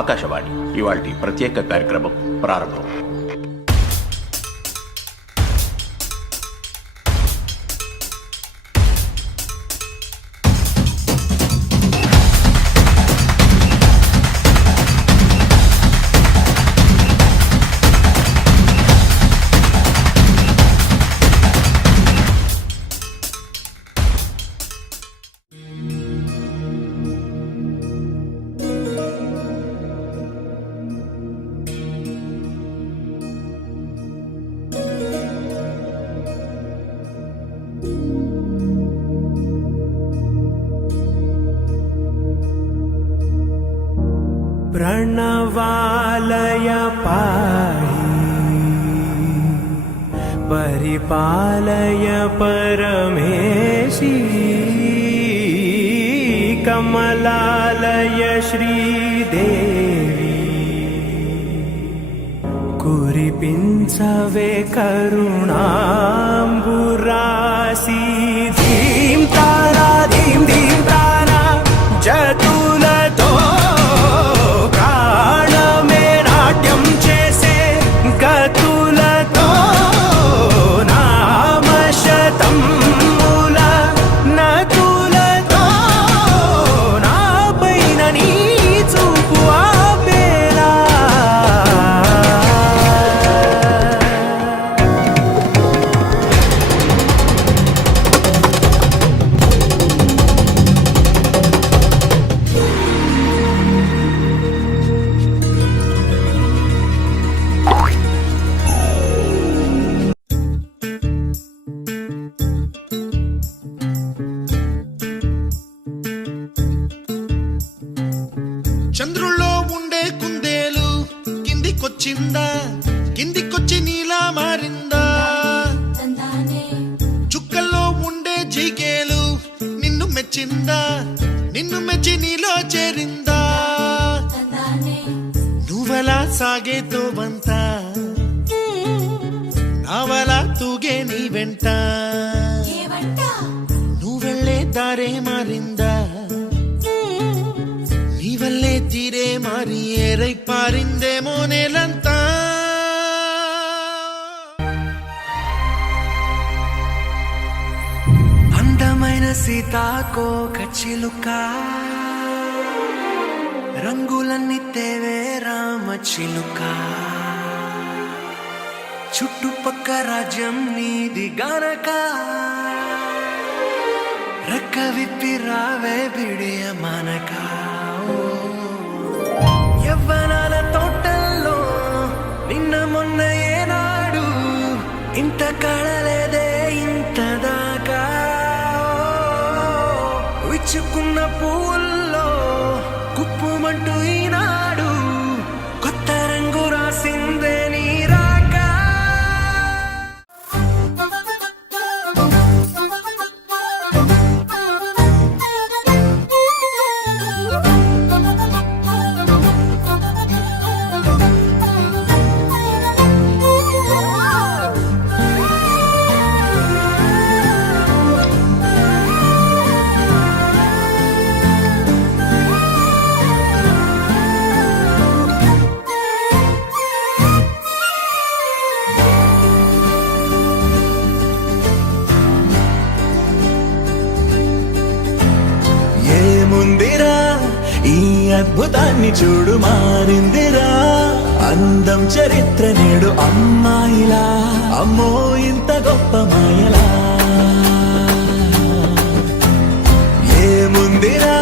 ఆకాశవాణి ఇవాల్టి ప్రత్యేక కార్యక్రమం ప్రారంభం. प्रणवालय पाहि परिपालय परमेशी कमलालय श्रीदेवी कुरिपिंचवे करुणांबुरासी धीं तारा जतुलतो చంద్రుల్లో ఉండే కుందేలు కిందికొచ్చిందా, కిందికొచ్చి నీలా మారిందా? చుక్కల్లో ఉండే జిగేలు నిన్ను మెచ్చిందా, నిన్ను మెచ్చి నీలో చేరిందా? నువ్వలా సాగేతో వంత నావలా తూగే నీ వెంట, నువ్వెళ్ళే దారే మారిందా, నీవల్లే తీరే మారి ఏరై పారిందేమో నేలంతా. అందమైన సీతాకోక చిలుక రంగులన్నీ తేవే రామ చిలుక, చుట్టుపక్క రాజ్యం నీది గనక రెక్క విప్పి రావే బిడియ మనక. యవ్వనాల తోటల్లో నిన్న మొన్న ఏనాడు ఇంత కళలేదే ఇంత దాకా, విచ్చుకున్న పూల్లో కుప్పుమంటూ ఈనాడు కొత్త రంగు రాసిందే నీ రాక. ఏముందిరా ఈ అద్భుతాన్ని చూడు, మారిందిరా అందం చరిత్ర నేడు అమ్మాయిలా, అమ్మో ఇంత గొప్ప మాయలా. ఏముందిరా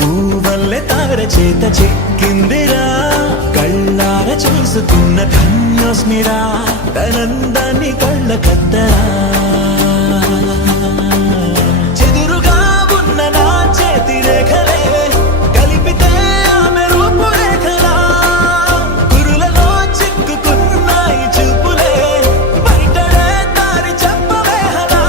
పూవల్లె తార చేత చిక్కిందిరా, కళ్ళార చూసుకున్న కన్యోస్మిరా తనందాన్ని కళ్ళ కద్దరా. చెదురుగా ఉన్న నా చేతి రేఖలే కలిపితే ఆమె రూపురేఖలా, కురులలో చిక్కుకున్నాయి చూపులే బయటడే దారి చెప్పవేహలా.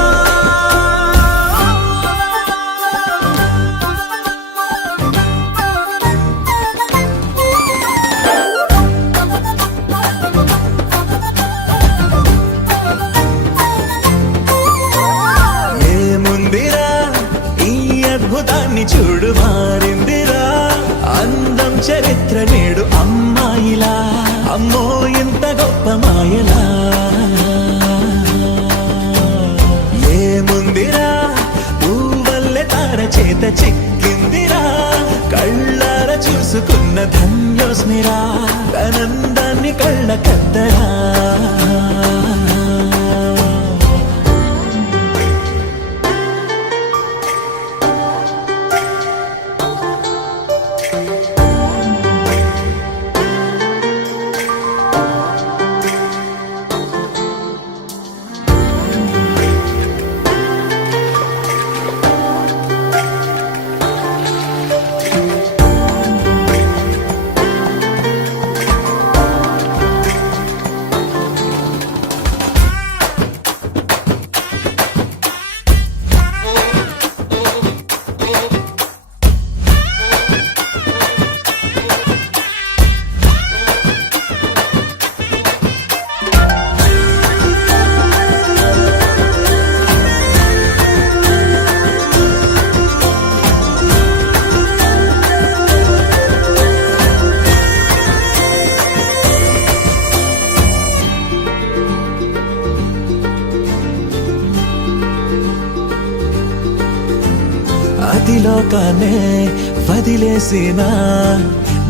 చూడు మారిందిరా అందం చరిత్ర చరిత్ర నేడు అమ్మాయిలా అమ్మో ఇంత గొప్ప మాయలా ఏముందిరా పువ్వల్లె తార చేత చిక్కిందిరా కళ్ళార చూసుకున్న ధన్యోస్మిరా ఆనందాన్ని కళ్ళ కద్దరా అతిలోకానే వదిలేసిన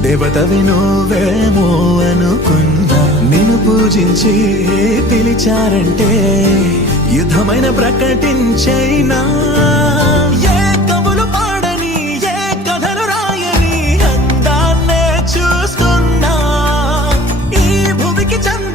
దేవతవి నువ్వేమో అనుకున్నా నిన్ను పూజించి పిలిచారంటే యుద్ధమైన ప్రకటించైనా ఏ కవులు పాడని ఏ కథలు రాయని అందాన్నే చూస్తున్నా ఈ భూమికి చంద్ర